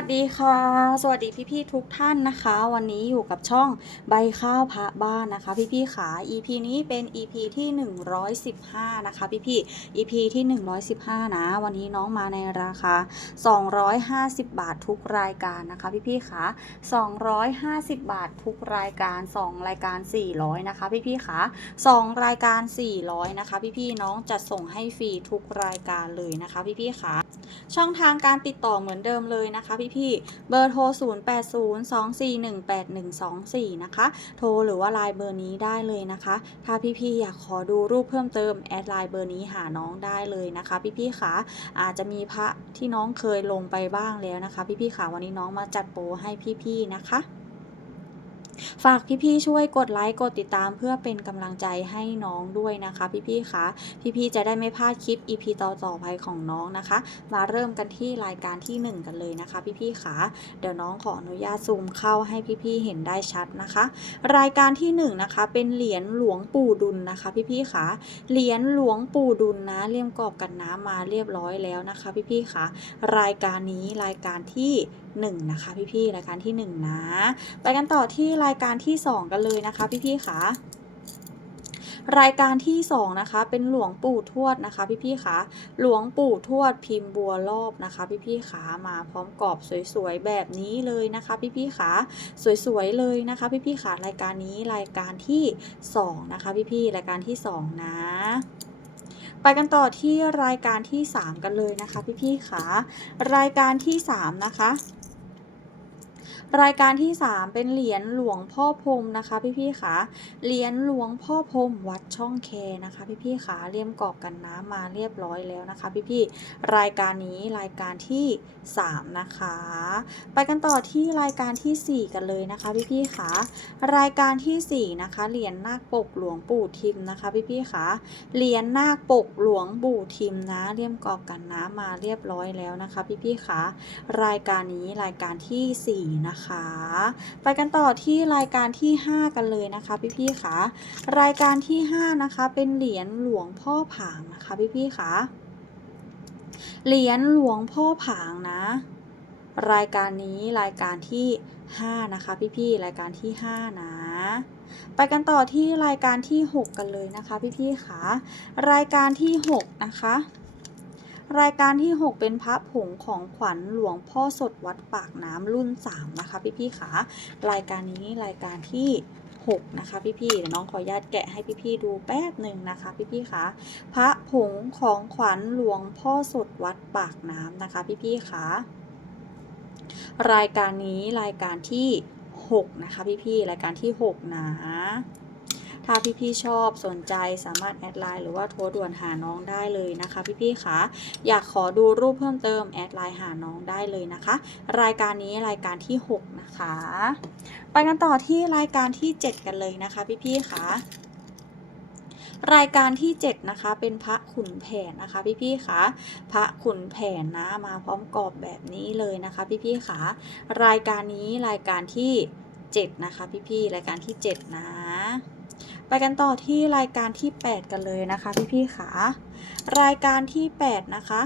วัสดีค่ะ สวัสดีพี่ๆทุกท่านนะคะ วันนี้อยู่กับช่องใบข้าวพระบ้านนะคะ พี่ๆขา EP นี้เป็น EP ที่ 115 นะคะ พี่ๆ EP ที่ 115 นะ วันนี้น้องมาในราคา 250 บาททุกรายการนะคะ พี่ๆขา250 บาททุกรายการ 2 รายการ 400 นะคะ พี่ๆขา2 รายการ 400 นะคะ พี่ๆน้องจะส่งให้ฟรีทุกรายการเลยนะคะ พี่ๆขาช่องทางการติดต่อเหมือนเดิมเลยนะคะพี่ๆเบอร์โทร 0802418124 นะคะ โทรหรือว่าไลน์เบอร์นี้ได้เลยนะคะ ถ้าพี่ๆอยากขอดูรูปเพิ่มเติมแอดไลน์เบอร์นี้หาน้องได้เลยนะคะ พี่ๆคะอาจจะมีพระที่น้องเคยลงไปบ้างแล้วนะคะ พี่ๆคะวันนี้น้องมาจัดโปรให้พี่ๆนะคะ ฝากพี่ๆช่วยกดไลค์กดติดตามเพื่อเป็นกำลังใจให้น้องด้วยนะคะ พี่ๆคะพี่ๆจะได้ไม่พลาดคลิป EP ต่อๆไปของน้องนะคะ มาเริ่มกันที่รายการที่ 1 กันเลยนะคะ พี่ๆคะเดี๋ยวน้องขออนุญาตซูมเข้าให้พี่ๆเห็นได้ชัดนะคะ รายการที่ 1 นะคะ เป็นเหรียญหลวงปู่ดุลนะคะ พี่ๆคะเหรียญหลวงปู่ดุลนะเลี่ยมกรอบกันน้ำมาเรียบร้อยแล้วนะคะ พี่ๆคะรายการนี้รายการที่ 1 นะคะ พี่ๆรายการที่ 1 นะ ไปกันต่อที่รายการที่ 2 กันเลยนะคะ พี่ๆคะรายการที่ 2 นะคะ เป็นหลวงปู่ทวดนะคะ พี่ๆคะหลวงปู่ทวดพิมพ์บัวรอบนะคะ พี่ๆขามาพร้อมกรอบสวยๆแบบนี้เลยนะคะ พี่ๆขาสวยๆเลยนะคะ พี่ๆขารายการนี้รายการที่ 2 นะคะ พี่ๆรายการที่ 2 นะไปกันต่อที่รายการที่ 3 กันเลยนะคะ พี่ๆขารายการที่ 3 นะคะ รายการที่ 3 เป็นเหรียญหลวงพ่อพรมนะคะ พี่ๆขาเหรียญหลวงพ่อพรมวัดช่องแคนะคะ พี่ๆขาเลี่ยมกรอบกันน้ำมาเรียบร้อยแล้วนะคะ พี่ๆรายการนี้รายการที่ 3 นะคะ ไปกันต่อที่รายการทีสี่4 กันเลยนะคะ พี่ๆขารายการทีสี่ 4 นะคะเหรียญนาคปกหลวงปู่ทิมนะคะ พี่ๆขาเหรียญนาคปกหลวงปู่ทิมนะเลี่ยมกรอบกันน้ำมาเรียบร้อยแล้วนะคะ พี่ๆขารายการนี้รายการที่ 4 นะคะไปกันต่อที่รายการที่ 5 กันเลยนะคะ พี่ๆขารายการที่ 5 นะคะ เป็นเหรียญหลวงพ่อผางนะคะพี่ๆขาเหรียญหลวงพ่อผางนะ รายการนี้รายการที่ 5 นะคะ พี่ๆรายการที่ 5 นะไปกันต่อที่รายการที่ 6 กันเลยนะคะ พี่ๆขารายการที่ 6 นะคะ รายการที่ 6 เป็นพระผงของขวัญหลวงพ่อสดวัดปากน้ำรุ่น 3 นะคะ พี่ๆขารายการนี้รายการที่ 6 นะคะ พี่ๆเดี๋ยวน้องขออนุญาตแกะให้พี่ๆดูแป๊บหนึ่งนะคะ พี่ๆคะพระผงของขวัญหลวงพ่อสดวัดปากน้ำนะคะ พี่ๆคะรายการนี้รายการที่ 6 นะคะ พี่ๆรายการที่ 6 นะ ถ้าพี่ๆชอบสนใจสามารถแอดไลน์หรือว่าโทรด่วนหาน้องได้เลยนะคะพี่ๆคะอยากขอดูรูปเพิ่มเติมแอดไลน์หาน้องได้เลยนะคะ รายการนี้รายการที่ 6 นะคะ ไปกันต่อที่รายการที่ 7 กันเลยนะคะพี่ๆคะรายการที่ 7 นะคะ เป็นพระขุนแผนนะคะพี่ๆคะพระขุนแผนนะมาพร้อมกรอบแบบนี้เลยนะคะพี่ๆคะรายการนี้รายการที่ 7 นะคะพี่ๆรายการที่ 7 นะ ไปกันต่อที่รายการที่ 8 กันเลยนะคะ พี่ๆขารายการที่ 8 นะคะ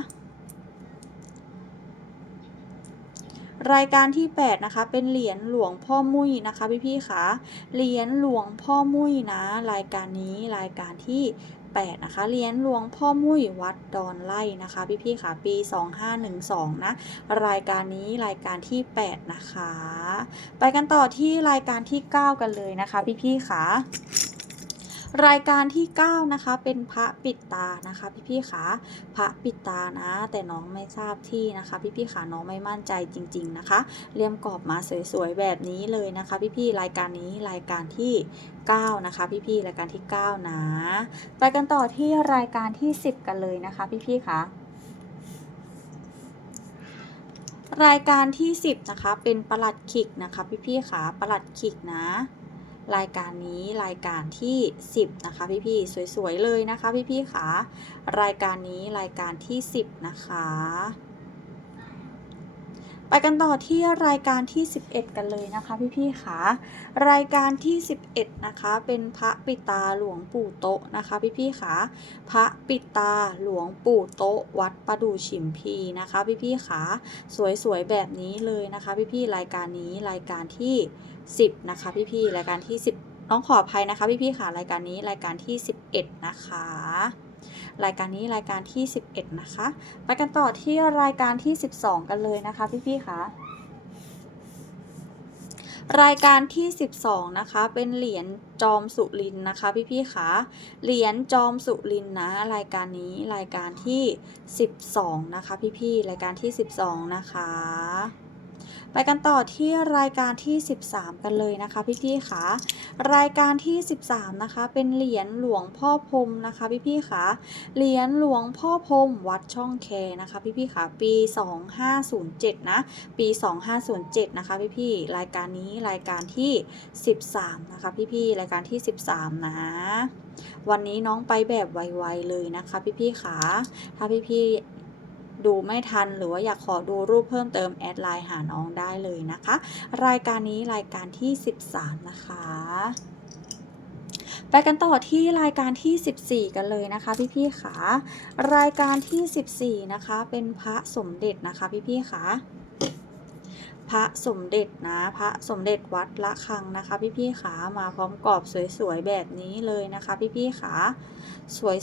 รายการที่ 8 นะคะ เป็นเหรียญหลวงพ่อมุ้ยนะคะพี่ๆคะเหรียญหลวงพ่อมุ้ยนะ รายการนี้รายการที่ 8 นะคะเหรียญหลวงพ่อมุ้ยวัดดอนไล่นะคะพี่ๆค่ะปี 2512 นะ รายการนี้รายการที่ 8 นะคะ ไปกันต่อที่รายการที่ 9 กันเลยนะคะพี่ๆค่ะ รายการที่ 9 นะคะ เป็นพระปิดตานะคะ พี่ๆค่ะพระปิดตานะ แต่น้องไม่ทราบที่นะคะ พี่ๆค่ะน้องไม่มั่นใจจริง ๆ นะคะเลี่ยมกรอบมาสวยๆแบบนี้เลยนะคะ พี่ๆรายการนี้รายการที่ 9 นะคะ พี่ๆรายการที่ 9 นะ ไปกันต่อที่รายการที่ 10 กันเลยนะคะ พี่ๆค่ะรายการที่ 10 นะคะ เป็นประหลัดขิกนะคะ พี่ๆค่ะประหลัดขิกนะ รายการนี้รายการที่ 10 นะคะพี่ๆสวยๆเลยนะคะพี่ๆค่ะรายการนี้รายการที่ 10 นะคะ ไปกันต่อที่รายการที่ 11 กันเลยนะคะ พี่ๆค่ะรายการที่ 11 นะคะ เป็นพระปิตาหลวงปู่โตะนะคะ พี่ๆค่ะพระปิตาหลวงปู่โตะวัดประดู่ฉิมพีนะคะ พี่ๆค่ะสวยๆแบบนี้เลยนะคะ พี่ๆรายการนี้รายการที่ 10 นะคะ พี่ๆรายการที่ 10 น้องขออภัยนะคะ พี่ๆค่ะรายการนี้รายการที่ 11 นะคะ รายการนี้รายการที่ 11 นะคะ ไปกันต่อที่รายการที่ 12 กันเลยนะคะ พี่ๆคะรายการที่ 12 นะคะ เป็นเหรียญจอมสุรินนะคะ พี่ๆคะเหรียญจอมสุรินนะ รายการนี้รายการที่ 12 นะคะ พี่ๆรายการที่ 12 นะคะ ไปกันต่อที่รายการที่ 13 กันเลยนะคะพี่ๆคะรายการที่ 13 นะคะ เป็นเหรียญหลวงพ่อพรมนะคะพี่ๆคะเหรียญหลวงพ่อพรมวัดช่องแคนะคะพี่ๆคะปี 2507 นะ ปี 2507 นะคะพี่ๆรายการนี้รายการที่ 13 นะคะพี่ๆรายการที่ 13 นะวันนี้น้องไปแบบไวๆเลยนะคะพี่ๆคะถ้าพี่ๆ ดูไม่ทันหรือว่าอยากขอดูรูปเพิ่มเติมแอดไลน์หาน้องได้เลยนะคะ รายการนี้รายการที่ 13 นะคะไปกันต่อที่รายการที่ 14 กันเลยนะคะ พี่ๆค่ะรายการที่ 14 นะคะ เป็นพระสมเด็จนะคะ พี่ๆค่ะ พระสมเด็จนะ พระสมเด็จวัดละคังนะคะ พี่ๆขามาพร้อมกรอบสวยๆแบบนี้เลยนะคะ พี่ๆขา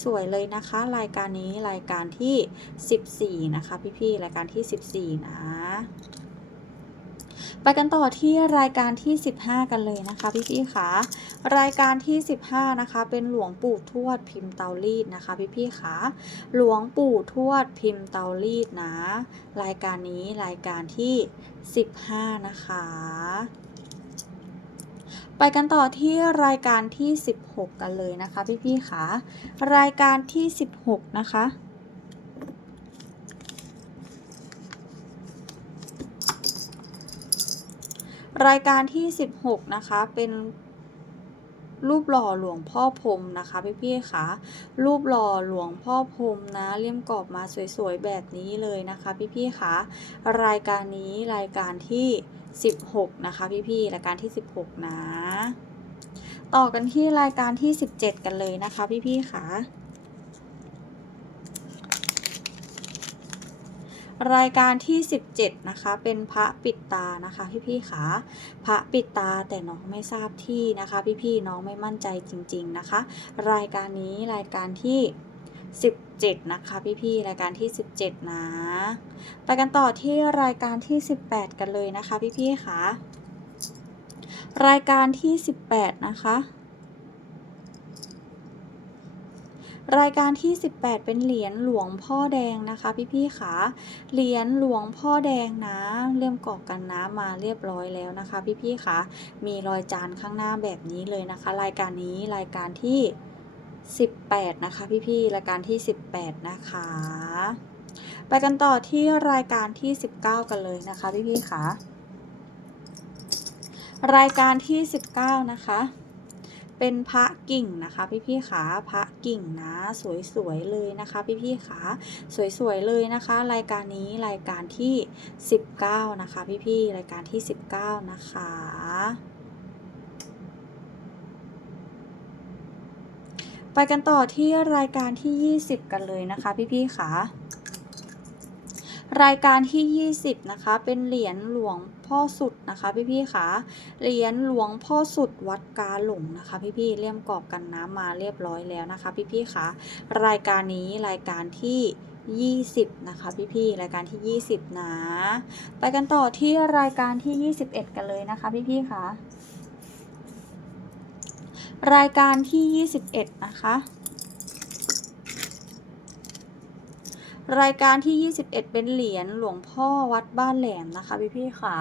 สวยๆเลยนะคะ รายการนี้รายการที่ 14 นะคะ พี่ๆรายการที่ 14 นะ ไปกันต่อที่รายการที่ 15 กันเลยนะคะพี่ๆค่ะรายการที่ 15 นะคะ เป็นหลวงปู่ทวดพิมพ์เตารีดนะคะพี่ๆค่ะหลวงปู่ทวดพิมพ์เตารีดนะ รายการนี้รายการที่ 15 นะคะไปกันต่อที่รายการที่ 16 กันเลยนะคะพี่ๆค่ะรายการที่ 16 นะคะ รายการที่ 16 นะคะ เป็นรูปหล่อหลวงพ่อพรมนะคะพี่ๆค่ะรูปหล่อหลวงพ่อพรมนะเลี่ยมกรอบมาสวยๆแบบนี้เลยนะคะพี่ๆค่ะรายการนี้รายการที่ 16 นะคะพี่ๆรายการที่ 16 นะ ต่อกันที่รายการที่ 17 กันเลยนะคะพี่ๆค่ะ รายการที่ 17 นะคะ เป็นพระปิดตานะคะพี่ๆค่ะพระปิดตาแต่น้องไม่ทราบที่นะคะ พี่ๆน้องไม่มั่นใจจริง ๆนะคะ รายการนี้รายการที่ 17 นะคะ พี่ๆรายการที่ 17 นะ ไปกันต่อที่รายการที่ 18 กันเลยนะคะ พี่ๆค่ะรายการที่ 18 นะคะ รายการที่ 18 เป็นเหรียญหลวงพ่อแดงนะคะ พี่ๆค่ะเหรียญหลวงพ่อแดงนะเลี่ยมกรอบกันน้ำมาเรียบร้อยแล้วนะคะ พี่ๆค่ะมีรอยจานข้างหน้าแบบนี้เลยนะคะ รายการนี้รายการที่ 18 นะคะ พี่ๆรายการที่ 18 นะคะ ไปกันต่อที่รายการที่ 19 กันเลยนะคะ พี่ๆค่ะรายการที่ 19 นะคะ เป็นพระกิ่งนะคะพี่ๆขาพระกิ่งนะสวยๆเลยนะคะพี่ๆขาสวยๆเลยนะคะ รายการนี้รายการที่ 19 นะคะพี่ๆรายการที่ 19 นะคะไปกันต่อที่รายการที่ 20 กันเลยนะคะพี่ๆขา รายการที่ 20 นะคะ เป็นเหรียญหลวงพ่อสุดนะคะ พี่ๆค่ะเหรียญหลวงพ่อสุดวัดกาหลงนะคะ พี่ๆเลี่ยมกรอบกันน้ำมาเรียบร้อยแล้วนะคะ พี่ๆค่ะรายการนี้รายการที่20 นะคะ พี่ๆรายการที่ 20 นะ ไปกันต่อที่รายการที่ 21 กันเลยนะคะ พี่ๆค่ะรายการที่ 21 นะคะ รายการที่ 21 เป็นเหรียญหลวงพ่อวัดบ้านแหลมนะคะพี่พี่ๆค่ะ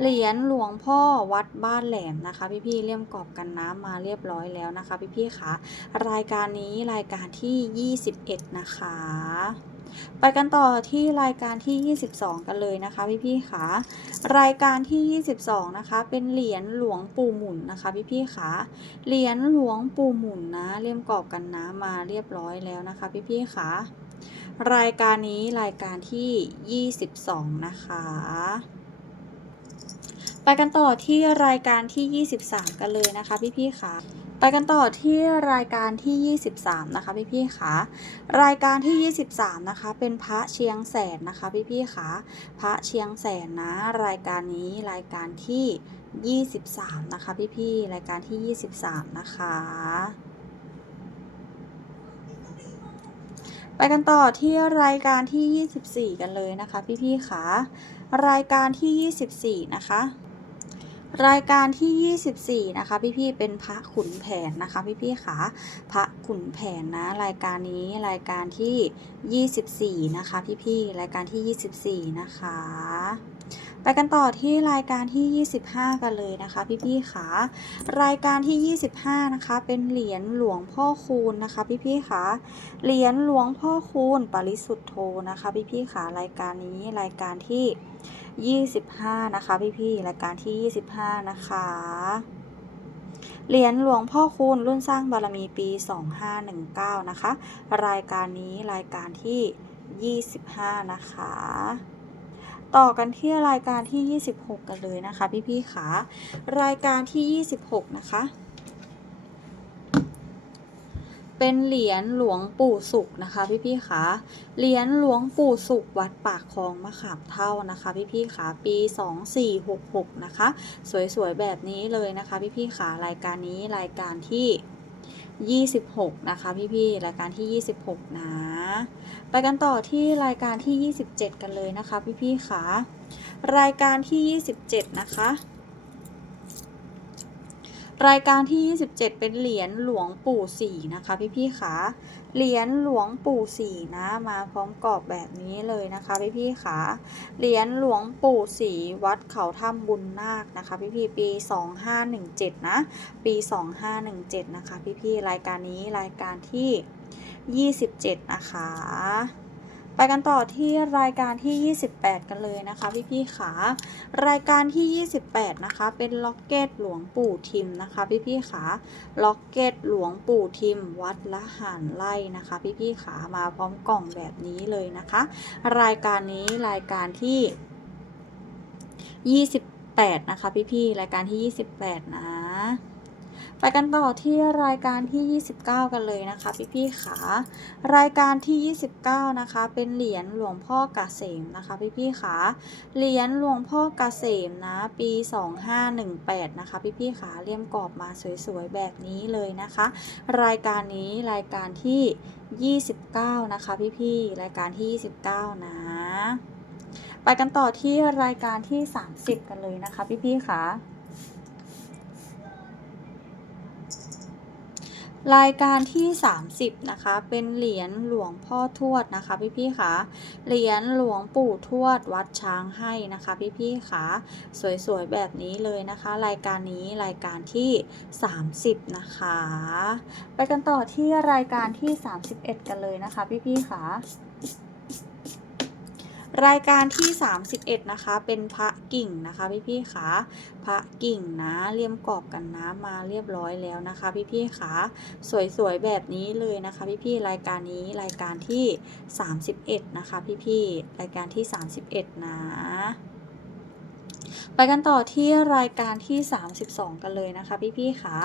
เหรียญหลวงพ่อวัดบ้านแหลมนะคะพี่พี่ๆเลี่ยมกรอบกันน้ำมาเรียบร้อยแล้วนะคะพี่พี่ๆค่ะรายการนี้รายการที่ 21 นะคะไปกันต่อที่รายการที่ 22 กันเลยนะคะพี่พี่ๆค่ะรายการที่ 22 นะคะ เป็นเหรียญหลวงปู่หมุนนะคะพี่พี่ๆค่ะเหรียญหลวงปู่หมุนนะเลี่ยมกรอบกันน้ำมาเรียบร้อยแล้วนะคะพี่พี่ๆค่ะ รายการนี้รายการที่ 22 นะคะ ไปกันต่อที่รายการที่ 23 กันเลยนะคะพี่ๆค่ะไปกันต่อที่รายการที่ 23 นะคะพี่ๆค่ะรายการที่ 23 นะคะ เป็นพระเชียงแสนนะคะพี่ๆค่ะพระเชียงแสนนะ รายการนี้รายการที่ 23 นะคะพี่ๆรายการที่ 23 นะคะ ไปกันต่อที่รายการที่ 24 กันเลยนะคะ พี่ๆค่ะรายการที่ 24 นะคะ รายการที่ 24 นะคะ พี่ๆเป็นพระขุนแผนนะคะ พี่ๆค่ะพระขุนแผนนะ รายการนี้รายการที่ 24 นะคะ พี่ๆรายการที่ 24 นะคะ ไปกันต่อที่รายการที่ 25 กันเลยนะคะ พี่ๆค่ะรายการที่ 25 นะคะ เป็นเหรียญหลวงพ่อคูณนะคะ พี่ๆค่ะเหรียญหลวงพ่อคูณปริสุทธโธนะคะ พี่ๆค่ะรายการนี้รายการที่ 25 นะคะ พี่ๆรายการที่ 25 นะคะเหรียญหลวงพ่อคูณรุ่นสร้างบารมีปี 2519 นะคะ รายการนี้รายการที่ 25 นะคะ ต่อกันที่รายการที่ 26 กันเลยนะคะพี่ๆค่ะรายการที่ 26 นะคะ เป็นเหรียญหลวงปู่สุขนะคะพี่ๆคะเหรียญหลวงปู่สุขวัดปากคลองมะขามเท่านะคะพี่ๆคะปี 2466 นะคะ สวยๆ แบบนี้เลยนะคะพี่ๆคะรายการนี้รายการที่ 26 นะคะ พี่ๆรายการที่ 26 นะ ไปกันต่อที่รายการที่ 27 กันเลยนะคะ พี่ๆคะรายการที่ 27 นะคะ รายการที่ 27 เป็นเหรียญหลวงปู่สีนะคะพี่ๆคะเหรียญหลวงปู่สีนะมาพร้อมกรอบแบบนี้เลยนะคะพี่ๆคะเหรียญหลวงปู่สีวัดเขาถ้ำบุญนาคนะคะพี่ๆปี 2517 นะ ปี 2517 นะคะพี่ๆรายการนี้รายการที่ 27 นะคะ ไปกันต่อที่รายการที่ 28 กันเลยนะคะพี่ๆค่ะรายการที่ 28 นะคะ เป็นล็อกเก็ตหลวงปู่ทิมนะคะพี่ๆค่ะล็อกเก็ตหลวงปู่ทิม วัดละหานไล่นะคะพี่ๆค่ะมาพร้อมกล่องแบบนี้เลยนะคะ รายการนี้รายการที่ 28 นะคะพี่ๆรายการที่ 28 นะ ไปกันต่อที่รายการที่ 29 กันเลยนะคะ พี่ๆค่ะรายการที่ 29 นะคะ เป็นเหรียญหลวงพ่อกเกษมนะคะพี่ๆค่ะเหรียญหลวงพ่อกเกษมนะ ปี 2518 นะคะพี่ๆค่ะเลี่ยมกรอบมาสวยๆแบบนี้เลยนะคะ รายการนี้รายการที่ 29 นะคะพี่ๆรายการที่ 29 นะไปกันต่อที่รายการที่ 30 กันเลยนะคะพี่ๆค่ะ รายการที่ 30 นะคะ เป็นเหรียญหลวงพ่อทวดนะคะพี่ๆค่ะเหรียญหลวงปู่ทวดวัดช้างให้นะคะพี่ๆค่ะสวยๆแบบนี้เลยนะคะ รายการนี้รายการที่ 30 นะคะ ไปกันต่อที่รายการที่ 31 กันเลยนะคะพี่ๆค่ะ รายการที่ 31 นะคะ เป็นพระกิ่งนะคะพี่ๆค่ะพระกิ่งนะเลี่ยมกรอบกันน้ำมาเรียบร้อยแล้วนะคะพี่ๆค่ะสวยๆแบบนี้เลยนะคะพี่ๆรายการนี้รายการที่ 31 นะคะพี่ๆรายการที่ 31 นะ ไปกันต่อที่รายการที่ 32 กันเลยนะคะ พี่ๆค่ะ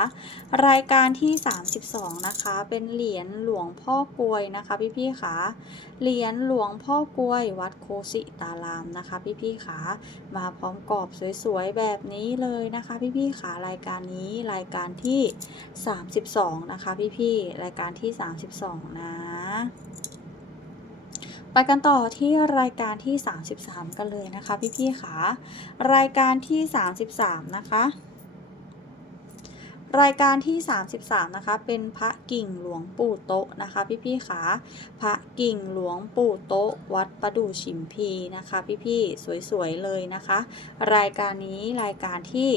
รายการที่ 32 นะคะ เป็นเหรียญหลวงพ่อกลวยนะคะ พี่ๆค่ะเหรียญหลวงพ่อกลวยวัดโคสิตารามนะคะ พี่ๆค่ะมาพร้อมกรอบสวยๆแบบนี้เลยนะคะ พี่ๆค่ะรายการนี้รายการที่ 32 นะคะ พี่ๆรายการที่ 32 นะ ไปกันต่อที่รายการที่ 33 กันเลยนะคะ พี่ๆค่ะรายการที่ 33 นะคะ รายการที่ 33 นะคะ เป็นพระกิ่งหลวงปู่โตะนะคะ พี่ๆค่ะพระกิ่งหลวงปู่โตะวัดประดู่ฉิมพีนะคะ พี่ๆสวยๆเลยนะคะ รายการนี้รายการที่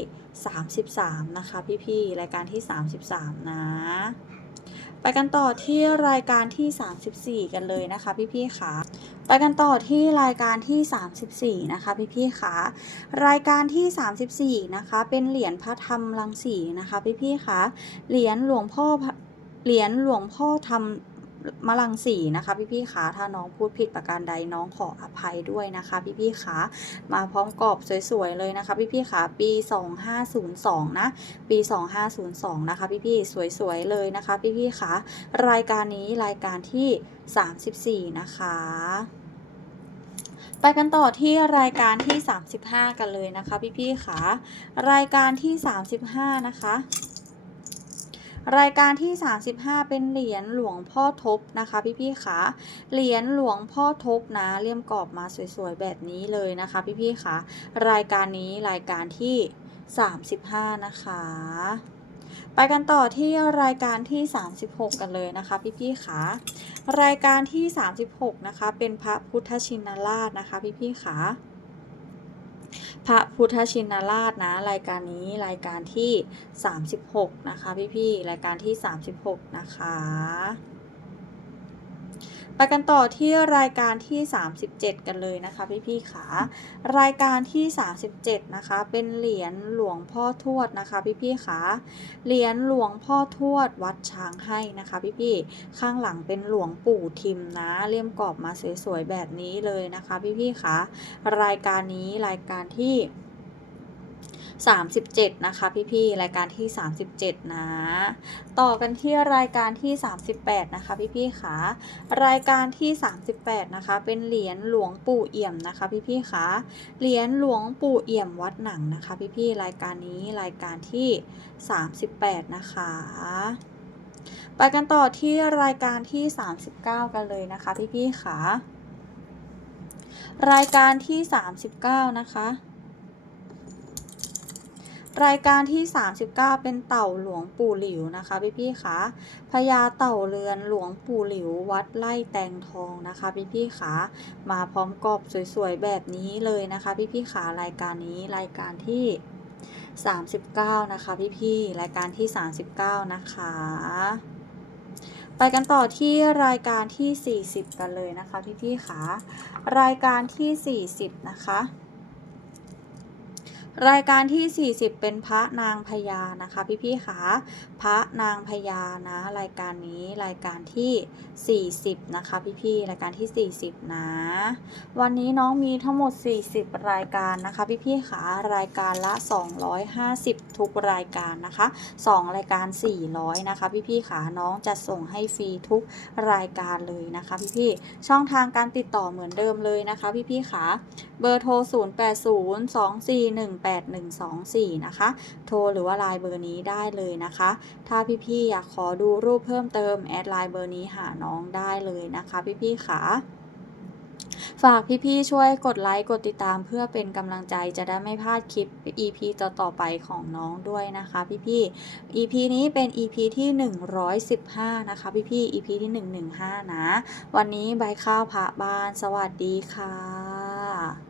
33 นะคะ พี่ๆรายการที่ 33 นะ ไปกันต่อที่รายการที่ 34 กันเลยนะคะพี่ๆค่ะไปกันต่อที่รายการที่ 34 นะคะพี่ๆค่ะรายการที่ 34 นะคะเป็นเหรียญพระธรรมรังสีนะคะพี่ๆค่ะเหรียญหลวงพ่อเหรียญหลวงพ่อทำม มะลังสีนะคะพี่ๆคะถ้าน้องพูดผิดประการใดน้องขออภัยด้วยนะคะพี่ๆคะมาพร้อมกรอบสวยๆเลยนะคะพี่ๆคะปี 2502 นะ ปี 2502 นะคะพี่ๆสวยๆเลยนะคะพี่ๆคะรายการนี้รายการที่ 34 นะคะไปกันต่อที่รายการที่ 35 กันเลยนะคะพี่ๆคะรายการที่ 35 นะคะ รายการที่ 35 เป็นเหรียญหลวงพ่อทบนะคะ พี่ๆคะเหรียญหลวงพ่อทบนะเลี่ยมกรอบมาสวยๆแบบนี้เลยนะคะ พี่ๆคะรายการนี้รายการที่ 35 นะคะ ไปกันต่อที่รายการที่ 36 กันเลยนะคะ พี่ๆคะรายการที่ 36 นะคะ เป็นพระพุทธชินราชนะคะ พี่ๆคะ พระพุทธชินราชนะ รายการนี้รายการที่ 36 นะคะ พี่ๆรายการที่ 36 นะคะ ไปกันต่อที่รายการที่ 37 กันเลยนะคะพี่ๆขารายการที่ 37 นะคะ เป็นเหรียญหลวงพ่อทวดนะคะพี่ๆขาเหรียญหลวงพ่อทวดวัดช้างให้นะคะพี่ๆข้างหลังเป็นหลวงปู่ทิมนะเลี่ยมกรอบมาสวยๆแบบนี้เลยนะคะพี่ๆขารายการนี้รายการที่ 37 นะคะ พี่ๆรายการที่ 37 นะ ต่อกันที่รายการที่ 38 นะคะ พี่ๆขารายการที่ 38 นะคะ เป็นเหรียญหลวงปู่เอี่ยมนะคะ พี่ๆขาเหรียญหลวงปู่เอี่ยมวัดหนังนะคะ พี่ๆรายการนี้รายการที่ 38 นะคะไปกันต่อที่รายการที่ 39 กันเลยนะคะ พี่ๆขารายการที่ 39 นะคะ รายการที่ 39 เป็นเต่าหลวงปู่หลิวนะคะพี่ๆคะพญาเต่าเรือนหลวงปู่หลิววัดไล่แตงทองนะคะพี่ๆคะมาพร้อมกรอบสวยๆแบบนี้เลยนะคะพี่ๆคะรายการนี้รายการที่ 39 นะคะพี่ๆรายการที่ 39 นะคะไปกันต่อที่รายการที่ 40 กันเลยนะคะพี่ๆคะรายการที่ 40 นะคะ รายการที่ 40 เป็นพระนางพญานะคะ พี่ๆคะพระนางพญานะ รายการนี้รายการที่ 40 นะคะ พี่ๆรายการที่ 40 นะ วันนี้น้องมีทั้งหมด 40 รายการนะคะ พี่ๆคะรายการละ 250 ทุกรายการนะคะ 2 รายการ 400 นะคะ พี่ๆคะน้องจะส่งให้ฟรีทุกรายการเลยนะคะ พี่ๆช่องทางการติดต่อเหมือนเดิมเลยนะคะ พี่ๆคะเบอร์โทร 0802418 8124 นะคะ โทรหรือว่าไลน์เบอร์นี้ได้เลยนะคะ ถ้าพี่ๆอยากขอดูรูปเพิ่มเติมแอดไลน์เบอร์นี้หาน้องได้เลยนะคะ พี่ๆค่ะฝากพี่ๆช่วยกดไลค์กดติดตามเพื่อเป็นกำลังใจจะได้ไม่พลาดคลิป EP ต่อๆไปของน้องด้วยนะคะพี่ๆ EP นี้เป็น EP ที่ 115 นะคะพี่ๆ EP ที่ 115 นะ วันนี้ใบข้าวพระบ้านสวัสดีค่ะ